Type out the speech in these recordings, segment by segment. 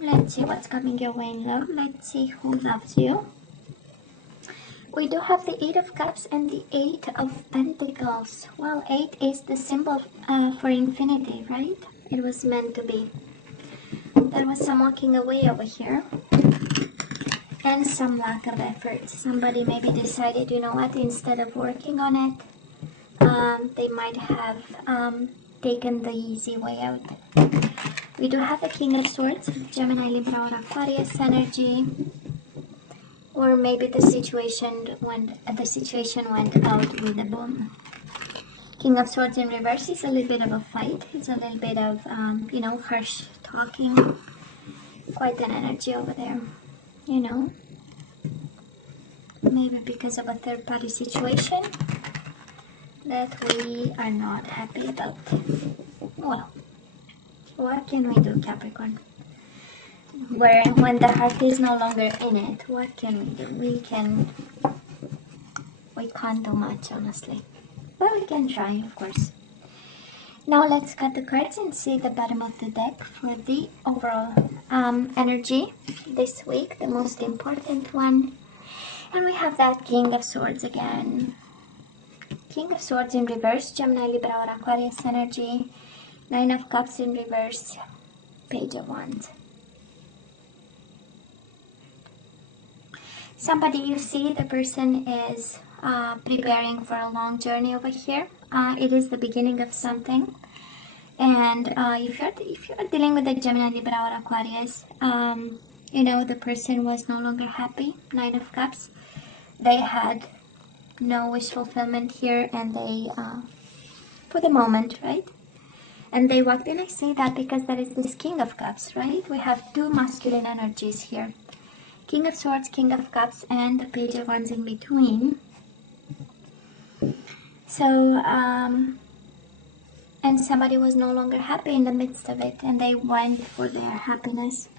Let's see what's coming your way in love. Let's see who loves you. We do have the Eight of Cups and the Eight of Pentacles. Well, 8 is the symbol for infinity, right? It was meant to be. There was some walking away over here. And some lack of effort. Somebody maybe decided, you know what, instead of working on it, they might have taken the easy way out. We do have the King of Swords, Gemini, Libra, or Aquarius energy. Or maybe the situation went out with a boom. King of Swords in reverse is a little bit of a fight. It's a little bit of, you know, harsh talking. Quite an energy over there, you know. Maybe because of a third-party situation that we are not happy about. Well, what can we do, Capricorn? When the heart is no longer in it, what can we do? We can't do much, honestly. But we can try, of course. Now let's cut the cards and see the bottom of the deck for the overall energy this week, the most important one. And we have that King of Swords again. King of Swords in reverse, Gemini, Libra, or Aquarius energy. Nine of Cups in reverse, Page of Wands. Somebody, you see, the person is preparing for a long journey over here. It is the beginning of something. And if you're dealing with a Gemini, Libra, or Aquarius, you know, the person was no longer happy. Nine of Cups. They had no wish fulfillment here, and they, for the moment, right? And they walked in. I say that because there is this King of Cups, right? We have two masculine energies here. King of Swords, King of Cups, and the Page of Wands in between. So, and somebody was no longer happy in the midst of it, and they went for their happiness.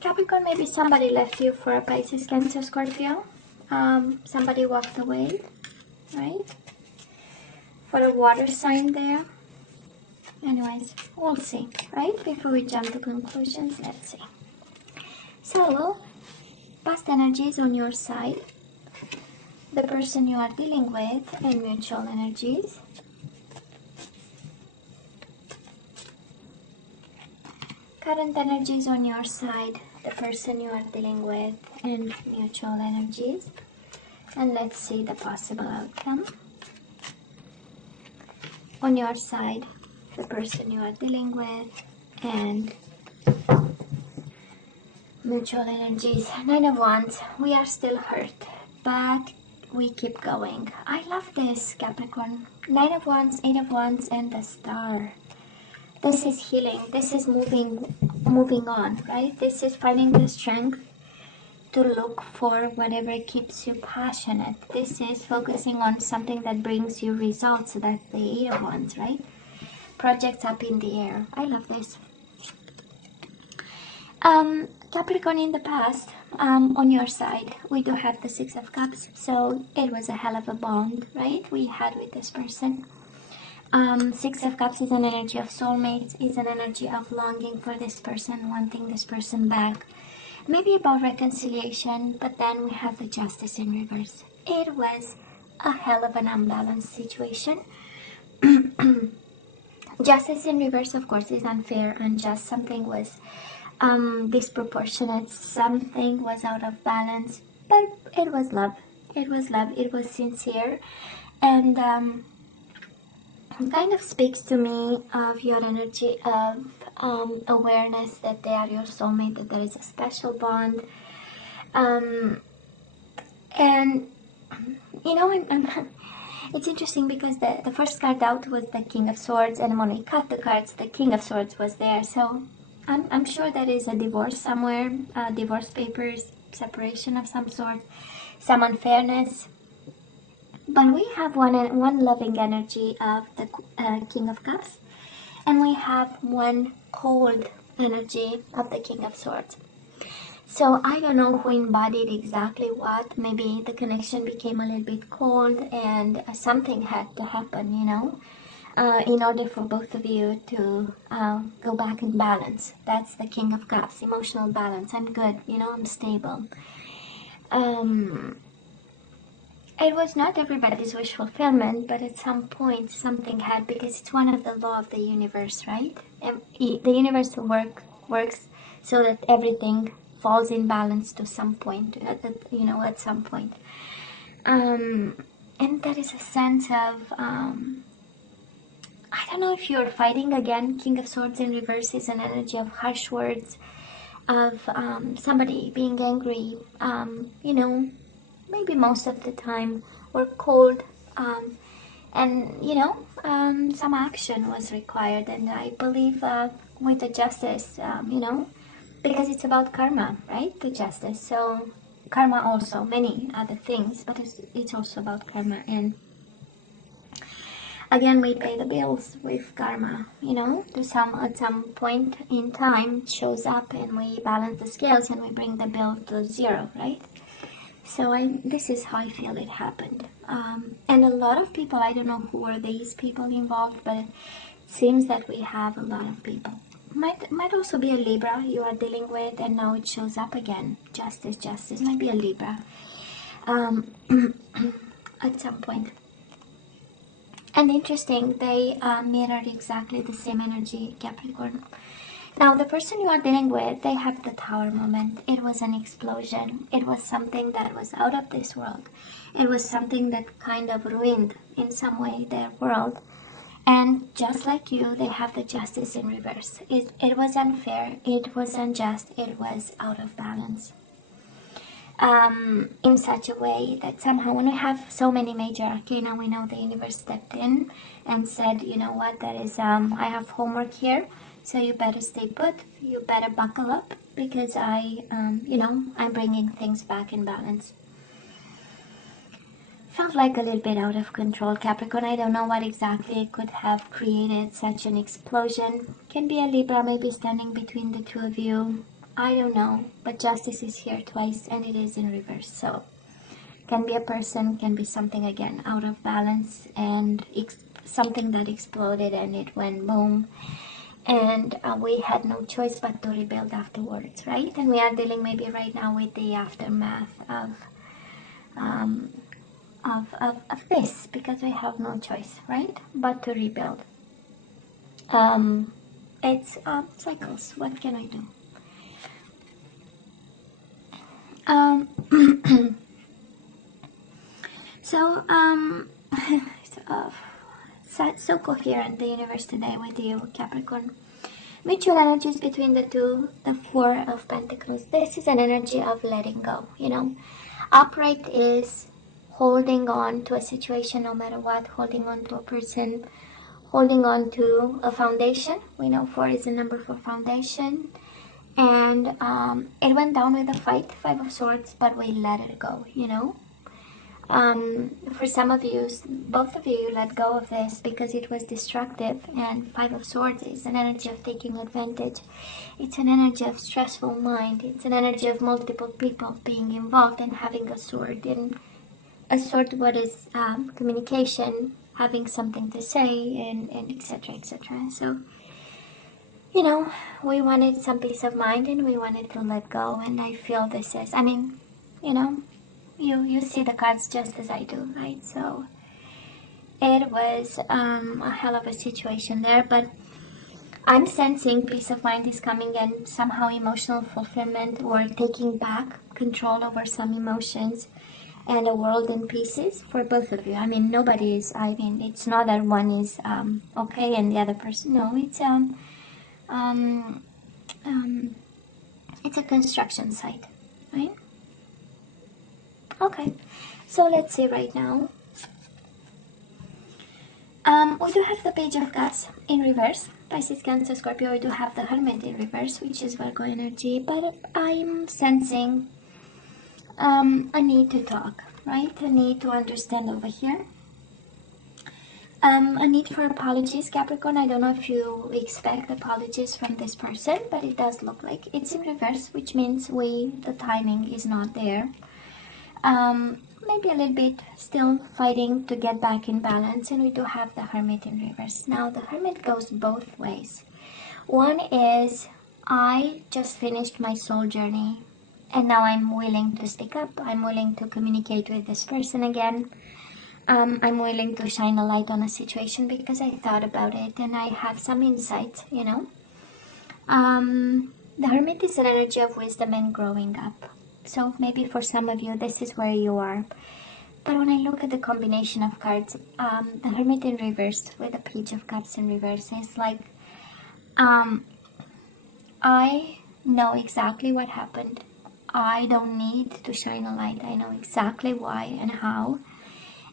Capricorn, maybe somebody left you for a Pisces, Cancer, Scorpio. Somebody walked away, right? For a water sign there. Anyways, we'll see, right? Before we jump to conclusions, let's see. So, past energies on your side, the person you are dealing with, and mutual energies. Current energies on your side, the person you are dealing with, and mutual energies. And let's see the possible outcome. On your side, the person you are dealing with, and mutual energies. Nine of Wands. We are still hurt, but we keep going. I love this, Capricorn. Nine of Wands, Eight of Wands, and the Star. This is healing. This is moving on, right? This is finding the strength to look for whatever keeps you passionate. This is focusing on something that brings you results. So that's the Eight of Wands, right? Projects up in the air. I love this. Capricorn, in the past, on your side, we do have the Six of Cups. So it was a hell of a bond, right? We had with this person. Six of Cups is an energy of soulmates, is an energy of longing for this person, wanting this person back. Maybe about reconciliation, but then we have the Justice in reverse. It was a hell of an unbalanced situation. Justice in reverse, of course, is unfair, unjust. Something was disproportionate, something was out of balance, but it was love. It was love, it was sincere, and kind of speaks to me of your energy of awareness that they are your soulmate, that there is a special bond. And you know, it's interesting because the first card out was the King of Swords, and when we cut the cards, the King of Swords was there. So I'm sure there is a divorce somewhere, divorce papers, separation of some sort, some unfairness. But we have one loving energy of the King of Cups, and we have one cold energy of the King of Swords. So I don't know who embodied exactly what. Maybe the connection became a little bit cold, and something had to happen, you know. in order for both of you to go back in balance. That's the King of Cups, emotional balance. I'm good, you know, I'm stable. It was not everybody's wish fulfillment, but at some point something had, because it's one of the law of the universe, right? And the universe works so that everything falls in balance to some point, at some point. And that is a sense of, I don't know if you're fighting again. King of Swords in reverse is an energy of harsh words, of somebody being angry, maybe most of the time, or cold, and some action was required. And I believe with the justice, because it's about karma, right? The justice. So karma also many other things, but it's also about karma. And again, we pay the bills with karma, at some point in time it shows up and we balance the scales and we bring the bill to zero, right? So this is how I feel it happened. And a lot of people, I don't know who are these people involved, but it seems that we have a lot of people. Might also be a Libra you are dealing with, and now it shows up again. Justice. Might be a Libra at some point. And interesting, they mirrored exactly the same energy, Capricorn. Now, the person you are dealing with, they have the Tower moment. It was an explosion. It was something that was out of this world. It was something that kind of ruined, in some way, their world. And just like you, they have the Justice in reverse. It was unfair. It was unjust. It was out of balance. In such a way that somehow, when we have so many major arcana, we know the universe stepped in and said, you know what, that is, I have homework here. So you better stay put, you better buckle up, because I'm bringing things back in balance. Felt like a little bit out of control, Capricorn. I don't know what exactly could have created such an explosion. Can be a Libra maybe standing between the two of you. I don't know, but justice is here twice and it is in reverse. So can be a person, can be something again out of balance, and something that exploded and it went boom. And we had no choice but to rebuild afterwards, right? And we are dealing maybe right now with the aftermath of this, because we have no choice, right, but to rebuild. It's cycles. What can I do? So so coherent, the universe today with you, Capricorn. Mutual energies between the two, the Four of Pentacles. This is an energy of letting go, Upright is holding on to a situation no matter what, holding on to a person, holding on to a foundation. We know 4 is the number for foundation. And it went down with a fight, 5 of Swords, but we let it go, For some of you, both of you let go of this because it was destructive, and 5 of Swords is an energy of taking advantage. It's an energy of stressful mind. It's an energy of multiple people being involved and having a sword. And a sword, what is communication, having something to say, and etc, etc. So, we wanted some peace of mind and we wanted to let go. And I feel this is, you see the cards just as I do, right? So it was a hell of a situation there, but I'm sensing peace of mind is coming, and somehow emotional fulfillment or taking back control over some emotions, and a world in pieces for both of you. Nobody is, it's not that one is okay and the other person, no, it's a construction site, right? Okay, so let's see right now. We do have the Page of Cups in reverse, Pisces, Cancer, Scorpio. We do have the Hermit in reverse, which is Virgo energy, but I'm sensing a need to talk, right? A need to understand over here. A need for apologies, Capricorn. I don't know if you expect apologies from this person, but it does look like it's in reverse, which means the timing is not there. maybe a little bit still fighting to get back in balance. And we do have the Hermit in reverse. Now the Hermit goes both ways. One is, I just finished my soul journey and now I'm willing to speak up. I'm willing to communicate with this person again. I'm willing to shine a light on a situation because I thought about it and I have some insight, you know. The Hermit is an energy of wisdom and growing up. So maybe for some of you, this is where you are. But when I look at the combination of cards, the Hermit in reverse with the Page of Cups in reverse is like, I know exactly what happened. I don't need to shine a light. I know exactly why and how.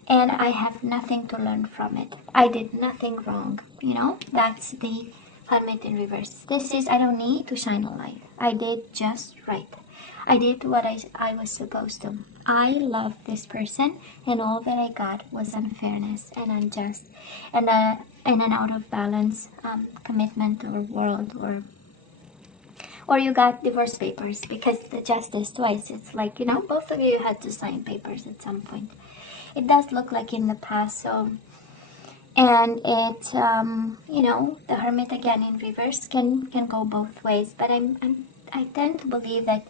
And I have nothing to learn from it. I did nothing wrong. You know, that's the Hermit in reverse. This is, I don't need to shine a light. I did just right. I did what I was supposed to. I love this person, and all that I got was unfairness and unjust, and an out of balance commitment or world, or you got divorce papers, because the justice twice. It's like, you know, both of you had to sign papers at some point. It does look like in the past. So, and it, you know, the Hermit again in reverse can go both ways. But I tend to believe that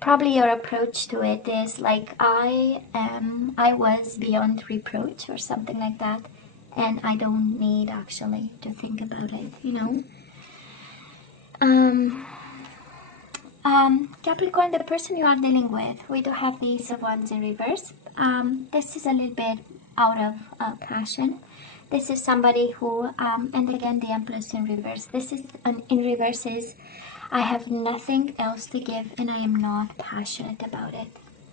probably your approach to it is like, I was beyond reproach or something like that, and I don't need actually to think about it, you know. Capricorn, the person you are dealing with, we do have the Ace of Wands in reverse. This is a little bit out of passion. This is somebody who, and again the Empress in reverse. This is, in reverse is, I have nothing else to give and I am not passionate about it.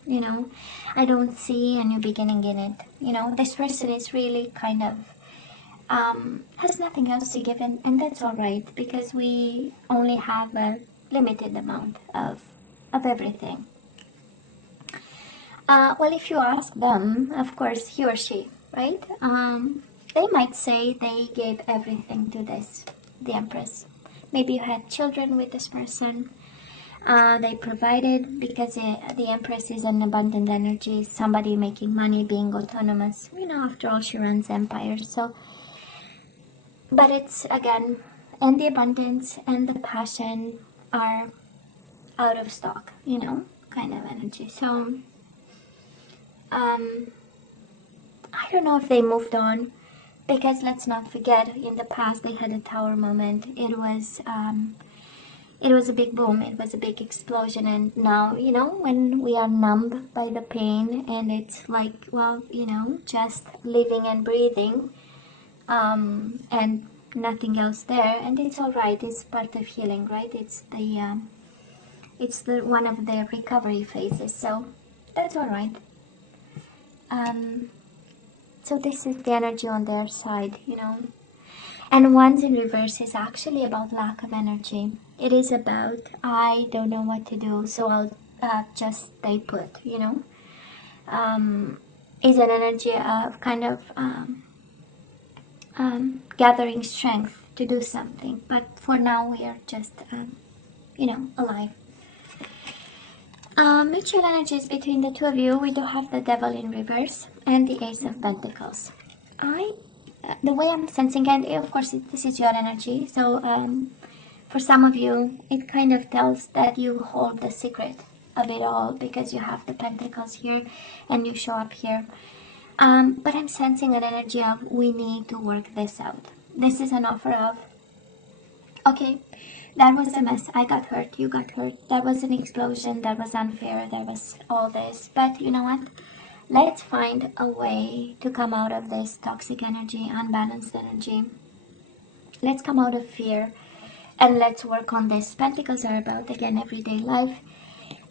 You know, I don't see a new beginning in it. You know, this person is really kind of, has nothing else to give, and that's all right, because we only have a limited amount of everything. Well, if you ask them, of course, he or she, right? They might say they gave everything to this, the Empress. Maybe you had children with this person. They provided, because the Empress is an abundant energy, somebody making money, being autonomous. You know, after all, she runs empires. So, but it's, again, and the abundance and the passion are out of stock, you know, kind of energy. So, I don't know if they moved on, because let's not forget, in the past they had a tower moment. It was a big boom, it was a big explosion, and now, you know, when we are numbed by the pain and it's like, well, you know, just living and breathing, and nothing else there, and it's all right. It's part of healing, right? It's the one of the recovery phases, so that's all right. So this is the energy on their side, you know. And Wands in reverse is actually about lack of energy. It is about, I don't know what to do, so I'll just stay put, you know. Is an energy of kind of gathering strength to do something. But for now, we are just, you know, alive. Mutual energies between the two of you, we do have the Devil in reverse and the Ace of Pentacles. The way I'm sensing, and of course this is your energy, so for some of you it kind of tells that you hold the secret of it all, because you have the Pentacles here and you show up here. But I'm sensing an energy of, we need to work this out. This is an offer of, okay, that was a mess, I got hurt, you got hurt, that was an explosion, that was unfair, there was all this, but you know what? Let's find a way to come out of this toxic energy, unbalanced energy. Let's come out of fear and let's work on this. Pentacles are about, again, everyday life.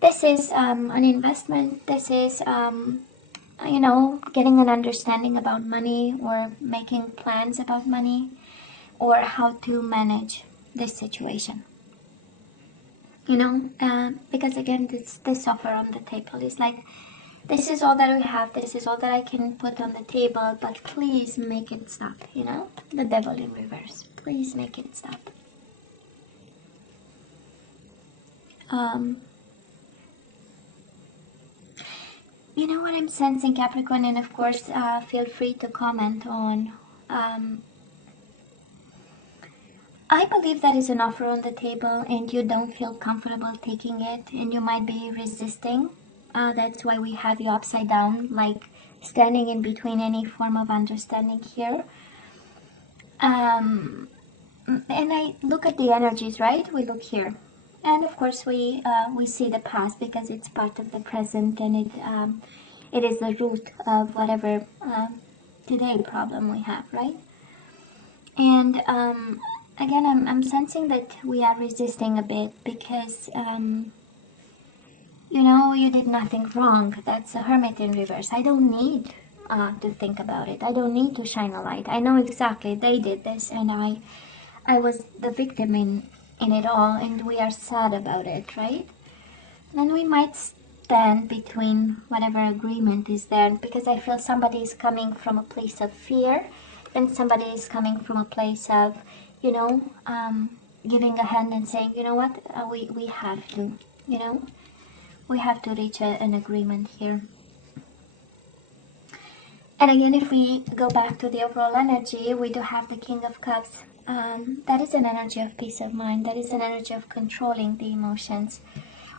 This is an investment. This is, you know, getting an understanding about money, or making plans about money, or how to manage this situation. You know, because again, this offer on the table is like, this is all that we have, this is all that I can put on the table, but please make it stop, you know? The Devil in reverse. Please make it stop. You know what I'm sensing, Capricorn, and of course, feel free to comment on. I believe that is an offer on the table and you don't feel comfortable taking it and you might be resisting. That's why we have you upside down, like standing in between any form of understanding here. And I look at the energies, right? We look here. And of course we see the past because it's part of the present and it is the root of whatever today problem we have, right? And again, I'm sensing that we are resisting a bit because, you know, you did nothing wrong. That's a Hermit in reverse. I don't need to think about it. I don't need to shine a light. I know exactly they did this and I was the victim in it all and we are sad about it, right? Then we might stand between whatever agreement is there because I feel somebody is coming from a place of fear and somebody is coming from a place of, you know, giving a hand and saying, you know what, we have to, you know, we have to reach an agreement here. And again, if we go back to the overall energy, we do have the King of Cups. That is an energy of peace of mind. That is an energy of controlling the emotions.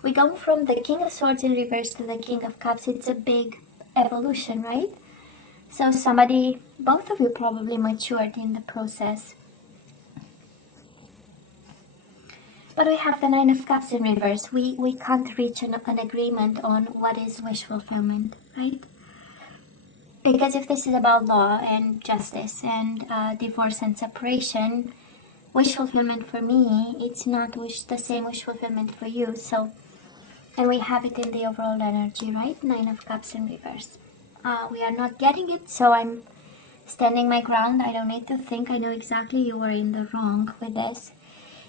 We go from the King of Swords in reverse to the King of Cups. It's a big evolution, right? So somebody, both of you probably matured in the process. But we have the Nine of Cups in reverse. We can't reach an agreement on what is wish fulfillment, right? Because if this is about law and justice and divorce and separation, wish fulfillment for me, it's not the same wish fulfillment for you. So, and we have it in the overall energy, right? Nine of Cups in reverse. We are not getting it, so I'm standing my ground. I don't need to think. I know exactly you were in the wrong with this.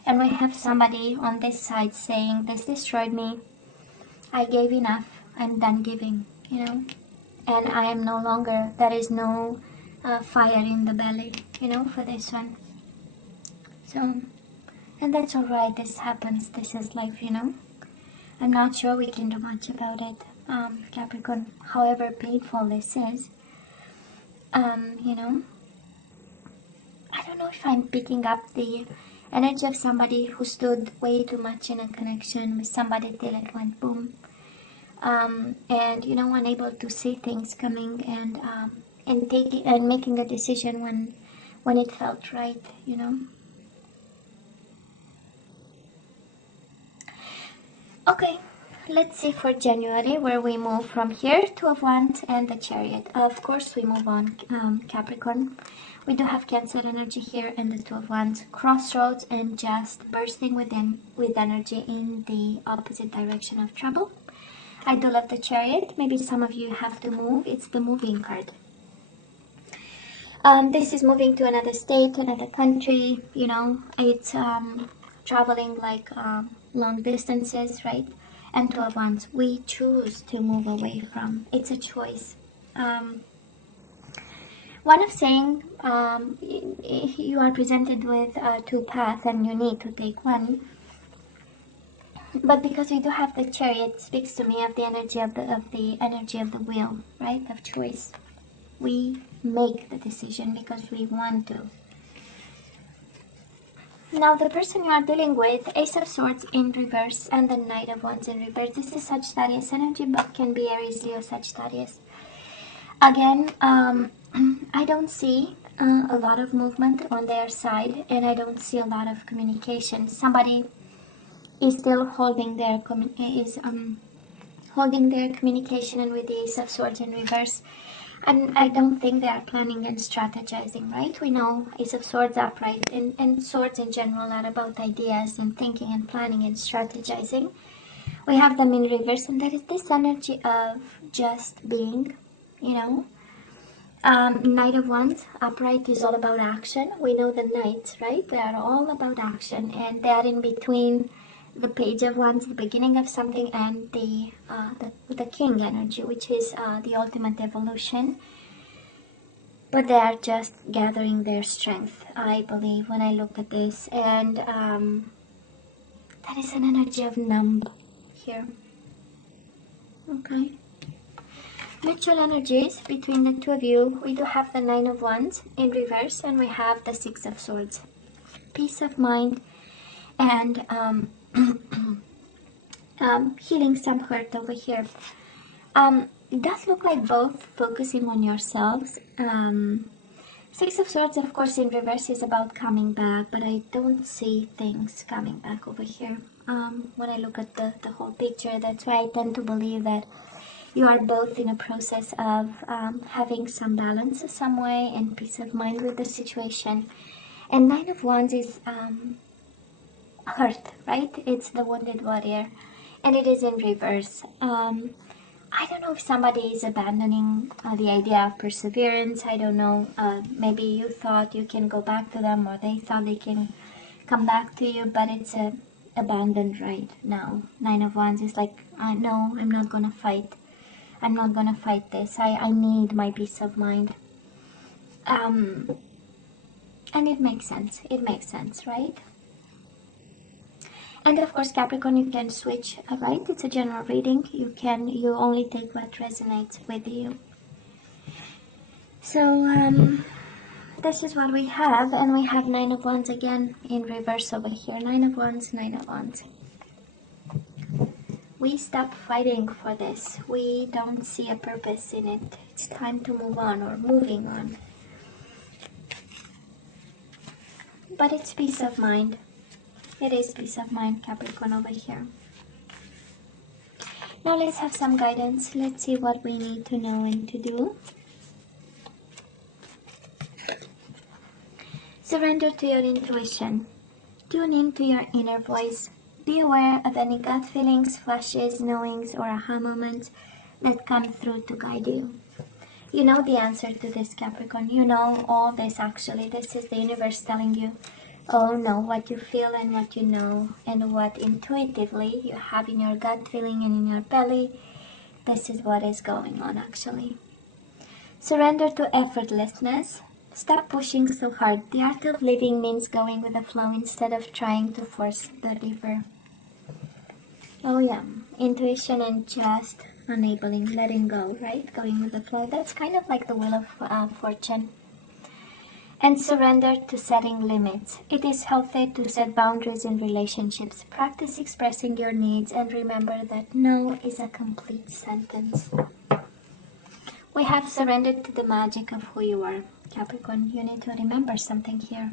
And we have somebody on this side saying, this destroyed me. I gave enough. I'm done giving, you know. And I am no longer, there is no fire in the belly, you know, for this one. So, and that's alright. This happens. This is life, you know. I'm not sure we can do much about it, Capricorn, however painful this is. You know, I don't know if I'm picking up the energy of somebody who stood way too much in a connection with somebody till it went boom. And you know, unable to see things coming and taking and making a decision when it felt right, you know. Okay, let's see for January where we move from here. Two of Wands and the Chariot. Of course, we move on, Capricorn. We do have Cancer energy here and the Two of Wands. Crossroads and just bursting within with energy in the opposite direction of trouble. I do love the Chariot. Maybe some of you have to move. It's the moving card. This is moving to another state, another country, you know. It's traveling like long distances, right? And Two of Wands, we choose to move away from. It's a choice. One of saying you are presented with two paths and you need to take one. But because we do have the Chariot, it speaks to me of the energy of the energy of the will, right? Of choice. We make the decision because we want to. Now the person you are dealing with, Ace of Swords in reverse and the Knight of Wands in reverse. This is Sagittarius energy, but can be Aries, Leo, Sagittarius. Again, I don't see a lot of movement on their side, and I don't see a lot of communication. Somebody is still holding their communication, and with the Ace of Swords in reverse. And I don't think they are planning and strategizing, right? We know Ace of Swords upright and swords in general are about ideas and thinking and planning and strategizing. We have them in reverse, and there is this energy of just being, you know. Knight of Wands upright is all about action. We know the Knights, right? They are all about action, and they are in between the Page of Wands, the beginning of something, and the King energy, which is the ultimate evolution. But they are just gathering their strength, I believe, when I look at this. And that is an energy of numb here. Okay. Mutual energies between the two of you. We do have the Nine of Wands in reverse, and we have the Six of Swords. Peace of mind and healing some hurt over here. It does look like both focusing on yourselves. Six of Swords, of course, in reverse is about coming back, but I don't see things coming back over here. When I look at the whole picture, that's why I tend to believe that you are both in a process of having some balance some way and peace of mind with the situation. And Nine of Wands is hurt, right? It's the wounded warrior, and it is in reverse. I don't know if somebody is abandoning the idea of perseverance. I don't know. Maybe you thought you can go back to them, or they thought they can come back to you, but it's abandoned right now. Nine of Wands is like, no, I'm not gonna fight. I'm not gonna fight this. I need my peace of mind. And it makes sense. It makes sense, right? And of course, Capricorn, you can switch, right? It's a general reading. You only take what resonates with you. So, this is what we have, and we have Nine of Wands again in reverse over here. Nine of Wands, Nine of Wands. We stop fighting for this. We don't see a purpose in it. It's time to move on, or moving on. But it's peace of mind. It is peace of mind, Capricorn, over here. Now let's have some guidance. Let's see what we need to know and to do. Surrender to your intuition. Tune into your inner voice. Be aware of any gut feelings, flashes, knowings, or aha moments that come through to guide you. You know the answer to this, Capricorn. You know all this actually. This is the universe telling you. Oh no, what you feel and what you know and what intuitively you have in your gut feeling and in your belly. This is what is going on actually. Surrender to effortlessness. Stop pushing so hard. The art of living means going with the flow instead of trying to force the river. Oh yeah, intuition and just enabling, letting go, right? Going with the flow. That's kind of like the wheel of fortune. And surrender to setting limits. It is healthy to set boundaries in relationships. Practice expressing your needs and remember that no is a complete sentence. We have surrendered to the magic of who you are. Capricorn, you need to remember something here.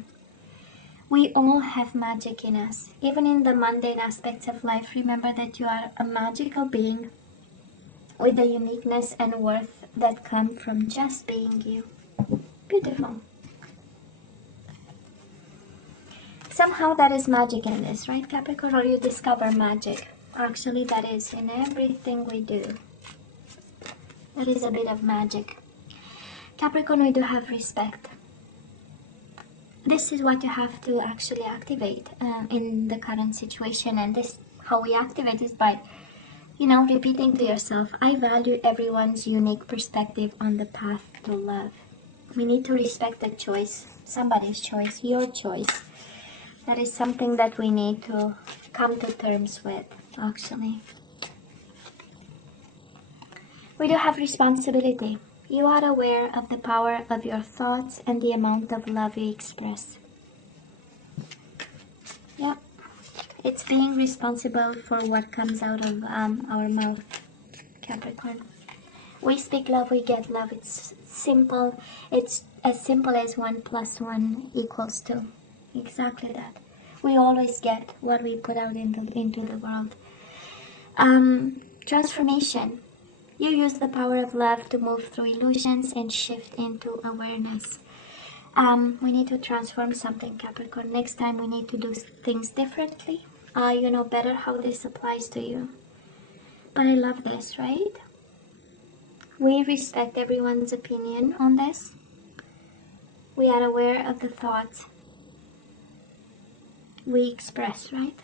We all have magic in us. Even in the mundane aspects of life, remember that you are a magical being with the uniqueness and worth that come from just being you. Beautiful. Somehow that is magic in this, right, Capricorn? Or you discover magic. Actually, that is in everything we do. There is a bit of magic. Capricorn, we do have respect. This is what you have to actually activate in the current situation. And this, how we activate is by, repeating to yourself, I value everyone's unique perspective on the path to love. We need to respect the choice, somebody's choice, your choice. That is something that we need to come to terms with, actually. We do have responsibility. You are aware of the power of your thoughts and the amount of love you express. Yeah, it's being responsible for what comes out of our mouth, Capricorn. We speak love, we get love. It's simple. It's as simple as 1 + 1 = 2. Exactly that. We always get what we put out into the world. Transformation. You use the power of love to move through illusions and shift into awareness. We need to transform something, Capricorn. Next time we need to do things differently. You know better how this applies to you. But I love this, right? We respect everyone's opinion on this. We are aware of the thoughts we express, right?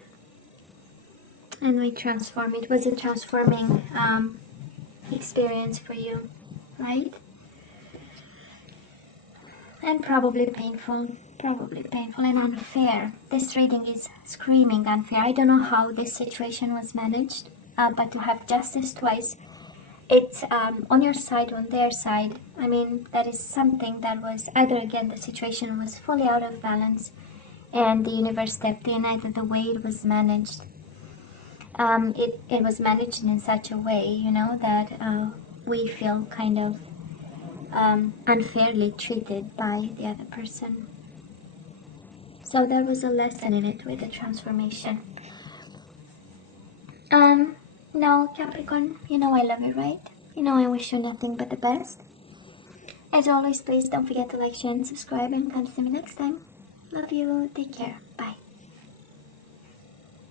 And we transform. It was a transforming experience for you, right? And probably painful and unfair. This reading is screaming unfair. I don't know how this situation was managed, but to have justice twice, it's on your side, on their side. I mean, that is something that was either, again, the situation was fully out of balance and the universe stepped in, either the way it was managed. It was managed in such a way, you know, that we feel kind of unfairly treated by the other person. So there was a lesson in it with the transformation. Now, Capricorn, you know I love you, right? You know I wish you nothing but the best. As always, please don't forget to like, share, and subscribe, and come see me next time. Love you. Take care.